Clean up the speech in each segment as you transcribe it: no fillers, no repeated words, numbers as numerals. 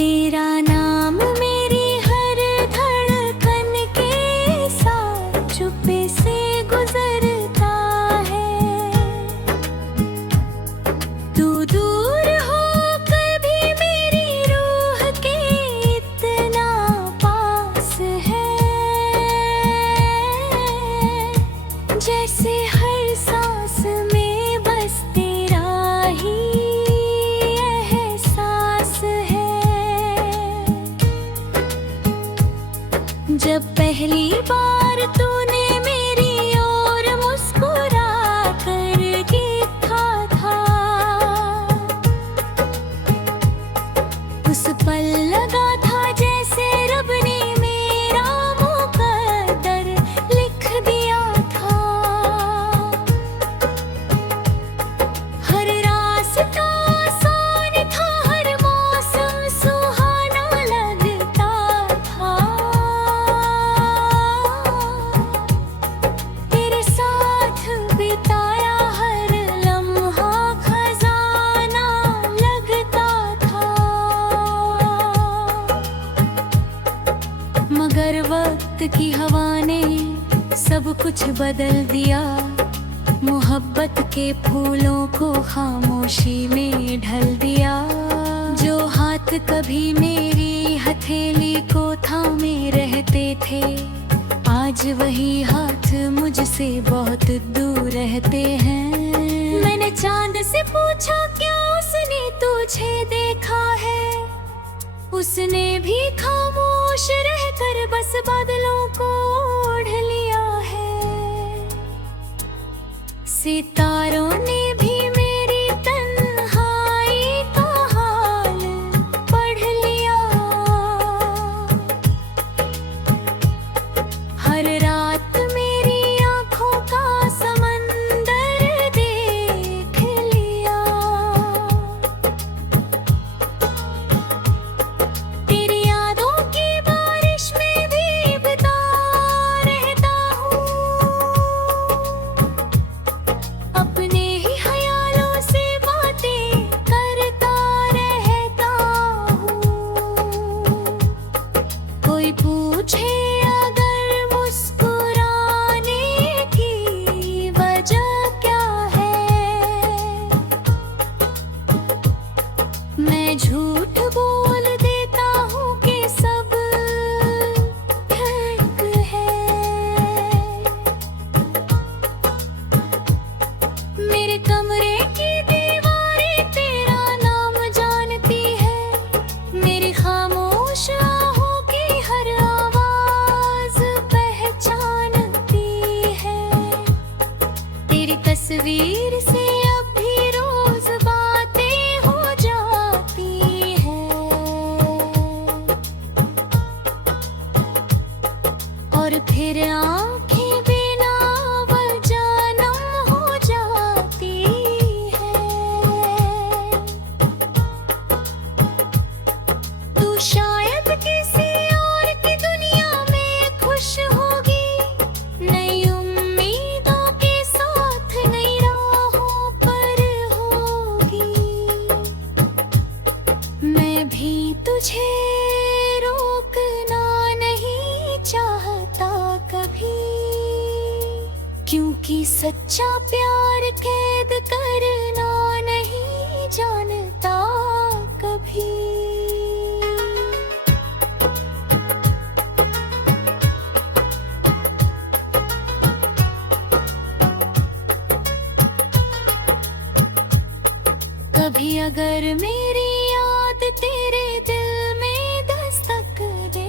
तेरा नाम मेरी हर धड़कन के साथ चुप्पे से गुजरता है। तू दूर हो कभी मेरी रूह के इतना पास है, जैसे हर सांस में बस तेरा ही एहसास है। जब पहली बार तूने मेरी ओर मुस्कुरा कर देखा था, उस पल लगा था जैसे रब ने मेरा मुकद्दर लिख दिया था। हर रास्ता आसान था, हर मौसम सुहाना लगता था। तेरे साथ बिताया हर लम्हा खजाना लगता था। मगर वक्त की हवा ने सब कुछ बदल दिया। मोहब्बत के फूलों को खामोशी में ढल दिया। जो हाथ कभी मेरी हथेली को थामे रहते थे, आज वही हाथ मुझसे बहुत दूर रहते हैं। मैंने चांद से पूछा क्या उसने तुझे देखा है, उसने भी खामोश रहकर बस बादलों को ओढ़ लिया है। सितारों ने भी मेरी तन्हाई का हाल पढ़ लिया। हर रात मेरी आँखों का समंदर देख लिया। तेरी यादों की बारिश में भीगता रहता हूँ, अपने ही ख्यालों से बातें करता रहता हूँ। कोई पूछे अगर मुस्कुराने की वजह क्या है, मैं झूठ बोल देता हूँ कि सब ठीक है। मेरे कमरे की दीवारें तेरा नाम जानती है, मेरी खामोश आहों की हर आवाज पहचानती है। तेरी तस्वीर से अब भी रोज बातें हो जाती हैं, और फिर आंखें बिना वजह नम हो जाती हैं। तू शायद किसी और की दुनिया में खुश होगी, नई उम्मीदों के साथ नई राहों पर होगी। मैं भी तुझे रोकना नहीं चाहता कभी, क्योंकि सच्चा प्यार कैद करना नहीं जानता कभी। कभी अगर मेरी याद तेरे दिल में दस्तक दे,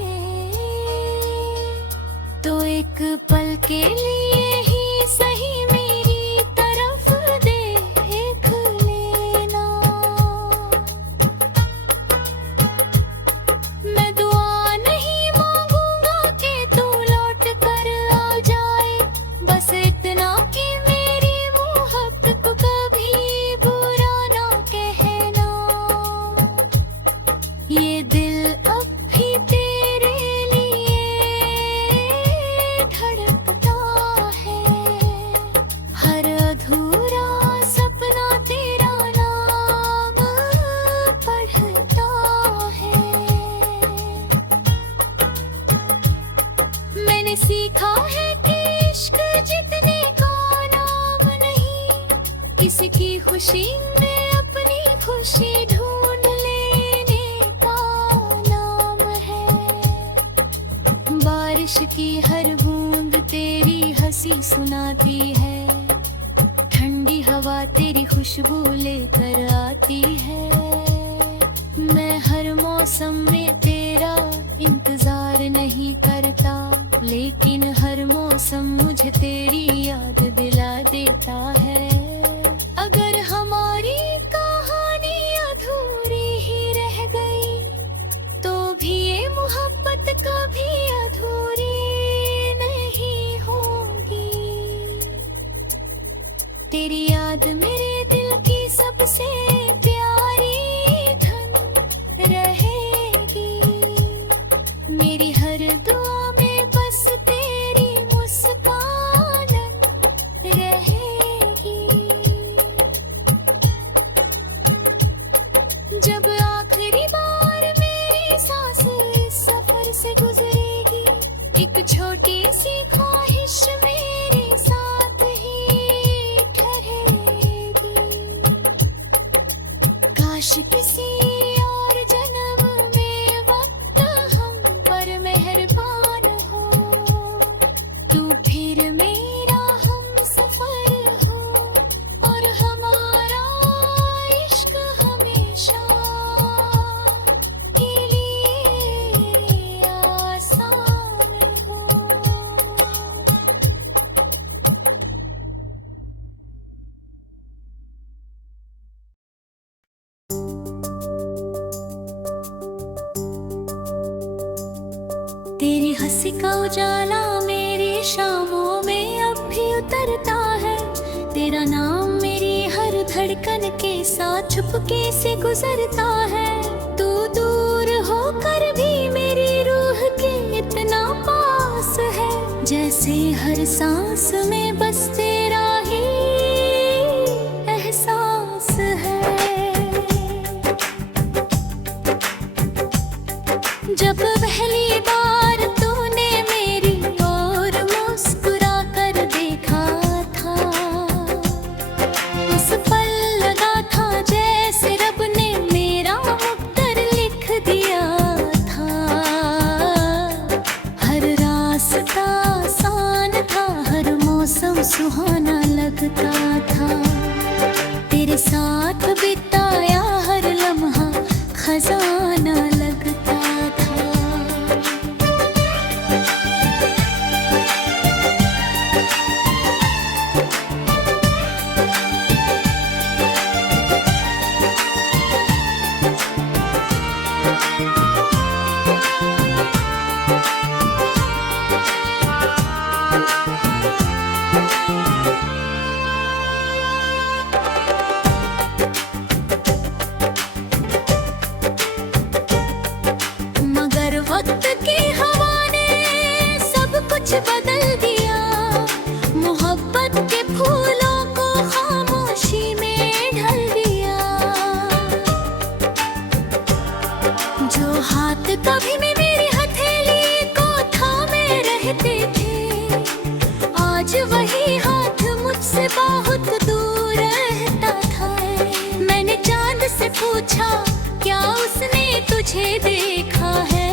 तो एक पल के लिए ही सही मेरी तरफ देख लेना। मैं दुआ नहीं मांगूंगा कि तू लौट कर आ जाए, बस इतना कि मेरी मोहब्बत को कभी बुरा ना कहना। ये दिल अब भी तेरे लिए धड़कता है। खामोशी में अपनी खुशी ढूंढ लेने का नाम है। बारिश की हर बूंद तेरी हंसी सुनाती है, ठंडी हवा तेरी खुशबू लेकर आती है। मैं हर मौसम में तेरा इंतजार नहीं करता, लेकिन हर मौसम मुझे तेरी याद दिला देता है। अगर हमारी कहानी अधूरी ही रह गई, तो भी ये मोहब्बत कभी अधूरी नहीं होगी। तेरी याद मेरे दिल की सबसे प्यारी रहेगी। मेरी हर दुआ में बस तेरी मुस्कान रहेगी। जब आखिरी बार मेरी सांस इस सफर से गुजरेगी, एक छोटी सी ख्वाहिश मेरे साथ ही ठहरेगी। काश किसी जन्म में वक्त हम पर मेहरबान हो, तू फिर मेरा हम सफर हो, और हमारा इश्क हमेशा के लिए आसान हो। तेरी हंसी का उजाला मेरी शामों में अब भी उतरता है। तेरा नाम मेरी हर धड़कन के साथ चुपके से गुजरता है। तू दूर होकर भी मेरी रूह के इतना पास है, जैसे हर सांस में बस तेरा ही एहसास है। जब पहली बार तूने मेरी ओर मुस्कुरा कर देखा था, उस पल लगा था जैसे रब ने मेरा मुक़द्दर लिख दिया था। हर रास्ता आसान था, हर मौसम सुहाना लगता था। तेरे साथ बिताया हर लम्हा खजाना लगता था। वक्त की हवा ने सब कुछ बदल दिया, मोहब्बत के फूलों को खामोशी में ढल दिया। जो हाथ कभी में मेरी हथेली को थामे रहते थे, आज वही हाथ मुझसे बहुत दूर रहता था। मैंने चांद से पूछा, क्या उसने तुझे देखा है?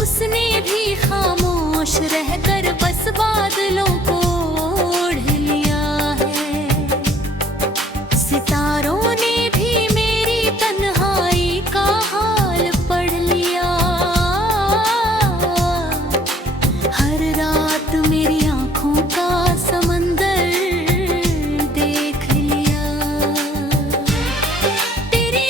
उसने भी खामोश रहकर बस बादलों को ओढ़ लिया है। सितारों ने भी मेरी तन्हाई का हाल पढ़ लिया। हर रात मेरी आँखों का समंदर देख लिया। तेरी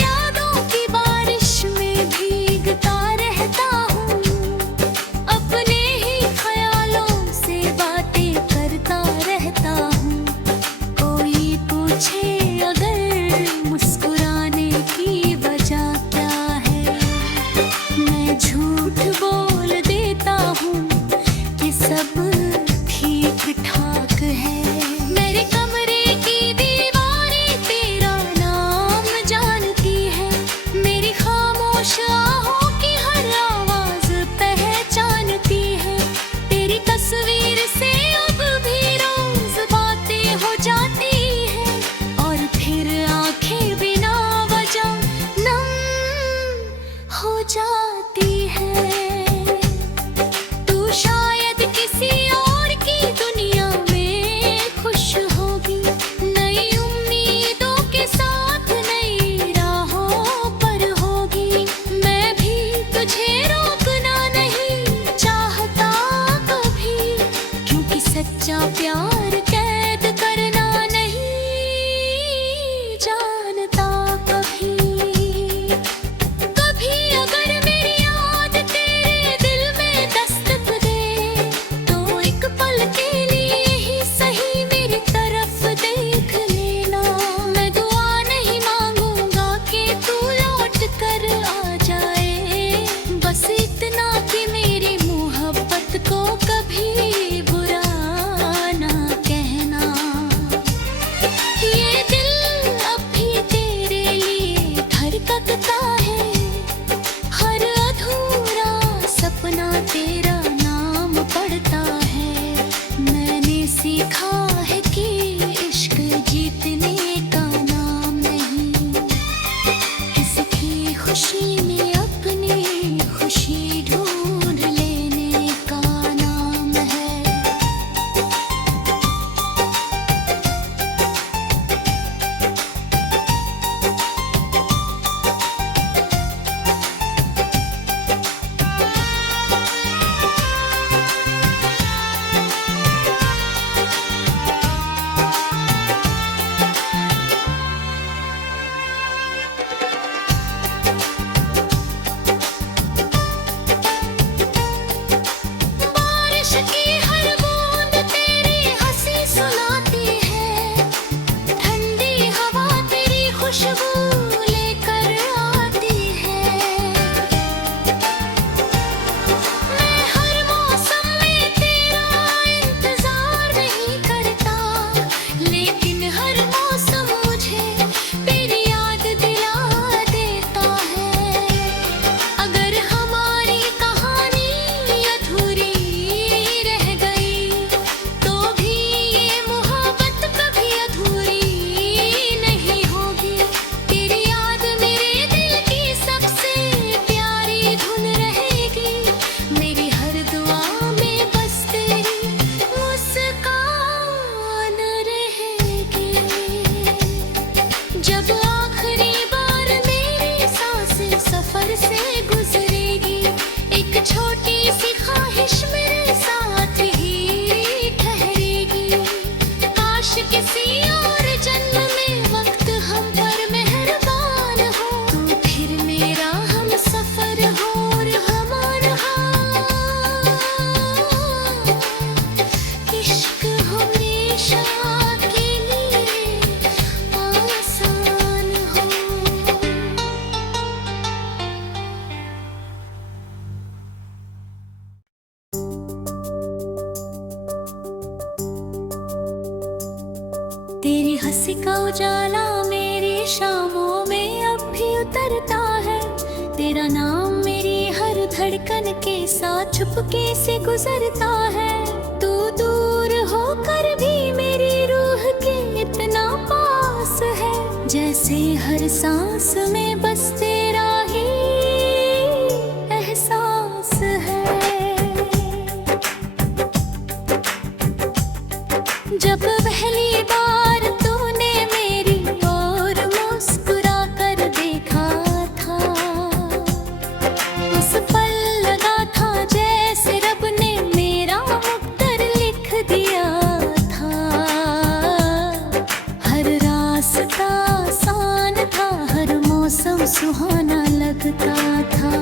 तेरी हंसी का उजाला मेरी शामों में अब भी उतरता है। तेरा नाम मेरी हर धड़कन के साथ चुपके से गुजरता है। तू दूर होकर भी मेरी रूह के इतना पास है, जैसे हर सांस में बस तेरा ही एहसास है। जब पहली बार तूने मेरी ओर मुस्कुरा कर देखा था, उस पल लगा था जैसे रब ने मेरा मुक़द्दर लिख दिया था। हर रास्ता आसान था, हर मौसम सुहाना लगता था।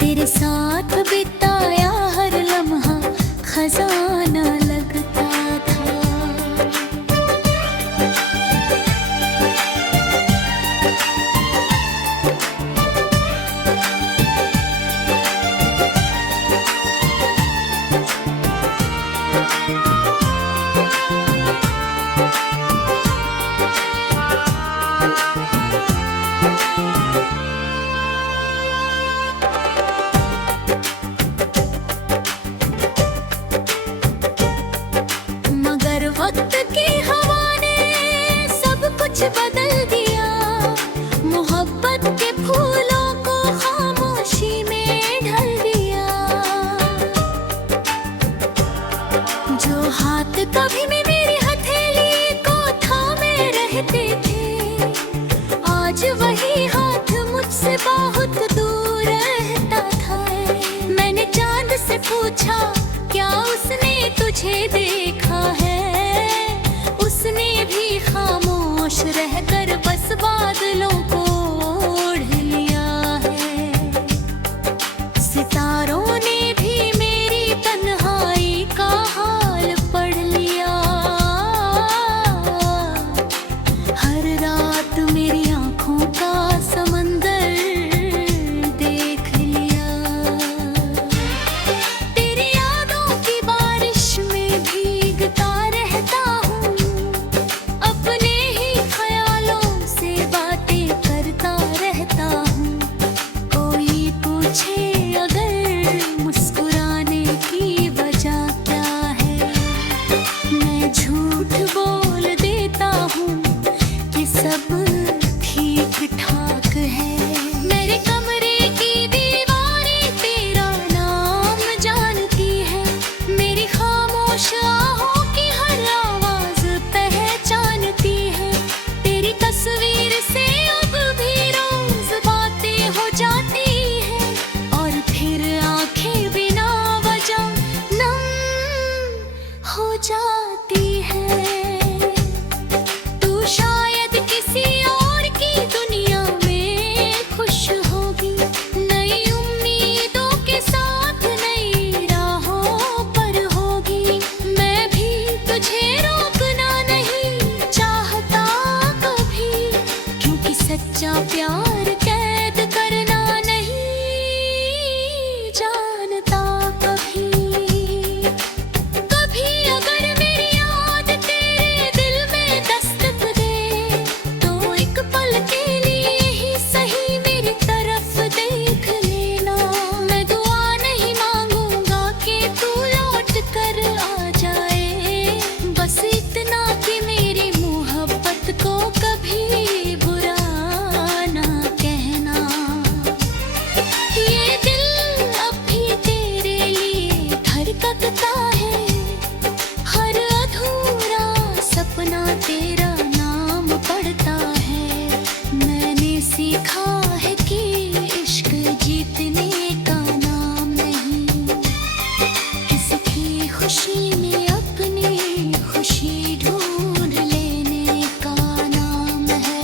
तेरे साथ बिताया हर लम्हा खजाना लगता था। वक्त की हवा ने सब कुछ बदल दिया। मोहब्बत के फूलों को खामोशी में ढल दिया। जो हाथ कभी भी मेरी हथेली को थामे रहते थे, आज वही हाथ मुझसे बहुत दूर रहता था। मैंने चांद से पूछा, क्या उसने तुझे देखा है? उसने भी खामोश रहकर बस बादलों को ओढ़ लिया है। सितारों ने भी मेरी तन्हाई का हाल पढ़ लिया। हर रात मेरी आंखों का समंदर देख लिया। तेरी यादों की बारिश में भीगता रहता हूँ, अपने ही ख्यालों से बातें करता रहता हूँ। कोई पूछे अगर मुस्कुराने की वजह क्या है, मैं झूठ बोल देता हूँ कि सब ठीक ठाक है। मेरे कमरे की दीवारें तेरा नाम जानती है। मेरी खामोश आहों की हर आवाज पहचानती है। तेरी तस्वीर से अब भी रोज बातें हो जाती है, और फिर आंखें बिना वजह नम हो जाती है। तू शायद किसी और की दुनिया में खुश होगी, नई उम्मीदों के साथ नई राहों पर होगी। मैं भी तुझे रोकना नहीं चाहता कभी, क्योंकि सच्चा प्यार कैद करना नहीं जानता कभी। कभी अगर मेरी याद तेरे दिल में दस्तक दे, तो एक पल के लिए ही सही मेरी तरफ देख लेना। मैं दुआ नहीं मांगूंगा कि तू लौट कर आ जाए, बस इतना कि मेरी मोहब्बत को कभी बुरा ना कहना। ये दिल अब भी तेरे लिए धड़कता है। हर अधूरा सपना तेरा नाम पढ़ता है। मैंने सीखा है कि इश्क जीतने का नाम नहीं, किसकी खुशी में अपनी खुशी ढूंढ लेने का नाम है।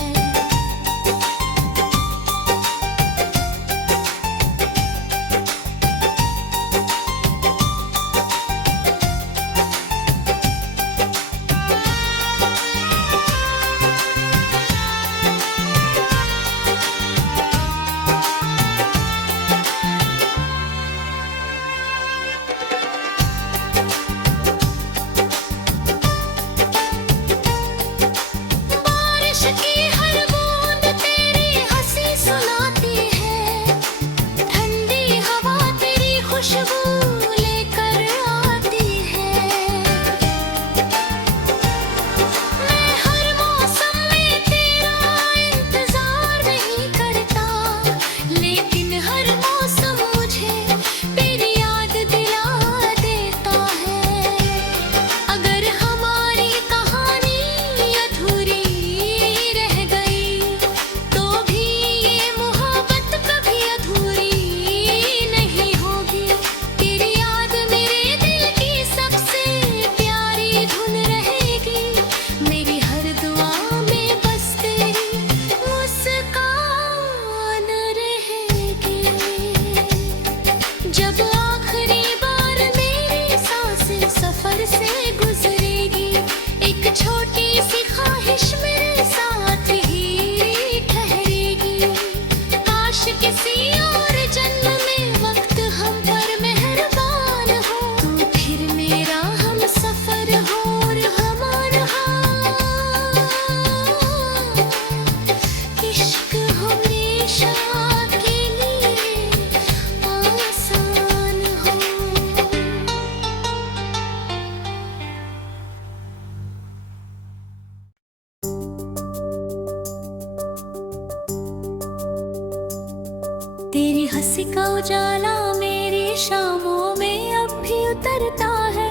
तेरी हंसी का उजाला मेरी शामों में अब भी उतरता है।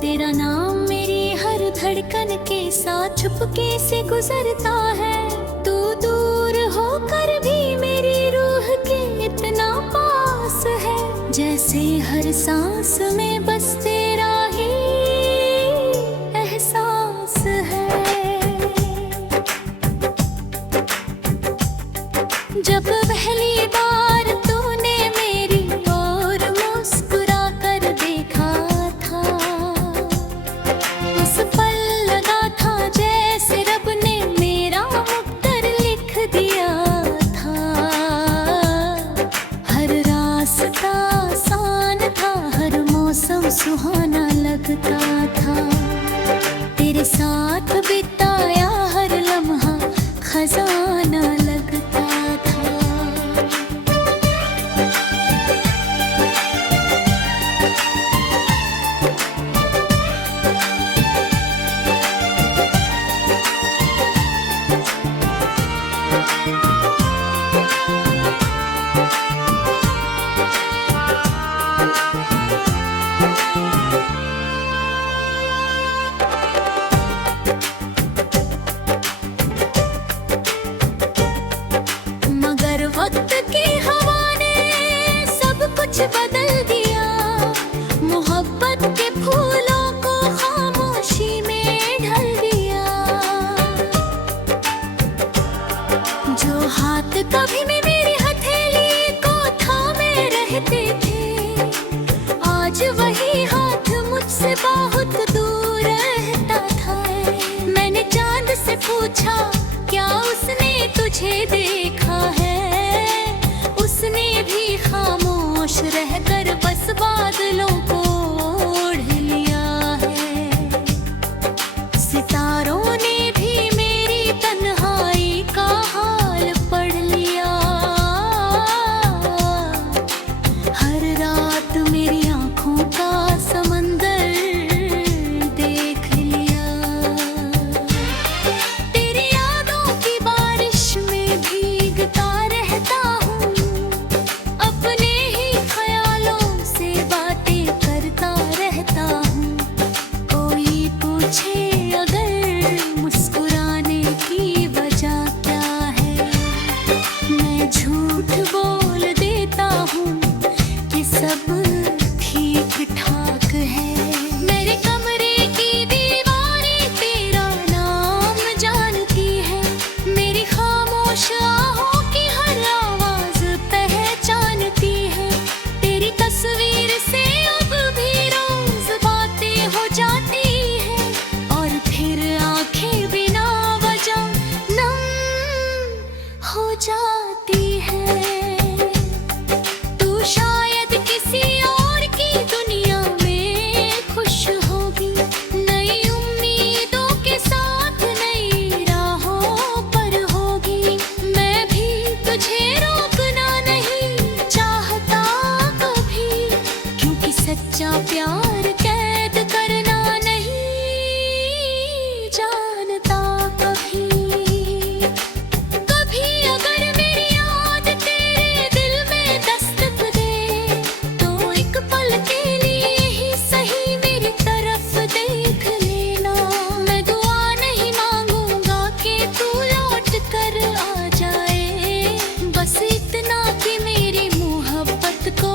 तेरा नाम मेरी हर धड़कन के साथ चुपके से गुजरता है। तू दूर होकर भी मेरी रूह के इतना पास है, जैसे हर सांस में बस तेरा ही एहसास है। जब पहली बार तूने मेरी ओर मुस्कुरा कर देखा था, उस पल लगा था जैसे रब ने मेरा मुक़द्दर लिख दिया था। हर रास्ता आसान था, हर मौसम सुहाना लगता था। तेरे साथ बिताया हर लम्हा खजाना लगता था। वक्त की हवा ने सब कुछ बदल दिया। मोहब्बत के फूलों को खामोशी में ढल दिया। जो हाथ कभी भी मेरी हथेली को थामे रहते थे, आज वही हाथ मुझसे बहुत दूर रहता था। मैंने चांद से पूछा, क्या उसने तुझे देखा है? उसने भी खामोश रहकर बस बादलों को ओढ़ लिया है। सितारों ने भी मेरी तन्हाई का हाल पढ़ लिया। हर रात मेरी आंखों का समंदर देख लिया। तेरी यादों की बारिश में भीगता रहता हूँ, अपने ही ख्यालों से बातें करता रहता हूँ। कोई पूछे अगर मुस्कुराने की वजह क्या है, मैं झूठ बोल देता हूँ कि सब ठीक ठाक है। मेरे कमरे की दीवारें तेरा नाम जानती है। मेरी खामोश आहों की हर आवाज पहचानती है। तेरी तस्वीर से अब भी रोज बातें हो जाती है, और फिर आंखें बिना वजह नम हो जाती है। तू शायद किसी और की दुनिया में खुश होगी, नई उम्मीदों के साथ नई राहों पर होगी। मैं भी तुझे रोकना नहीं चाहता कभी, क्योंकि सच्चा प्यार कैद करना नहीं जानता कभी। कभी अगर मेरी याद तेरे दिल में दस्तक दे, तो एक पल के लिए ही सही मेरी तरफ देख लेना। मैं दुआ नहीं मांगूंगा कि तू लौट कर आ जाए, बस इतना कि मेरी मोहब्बत को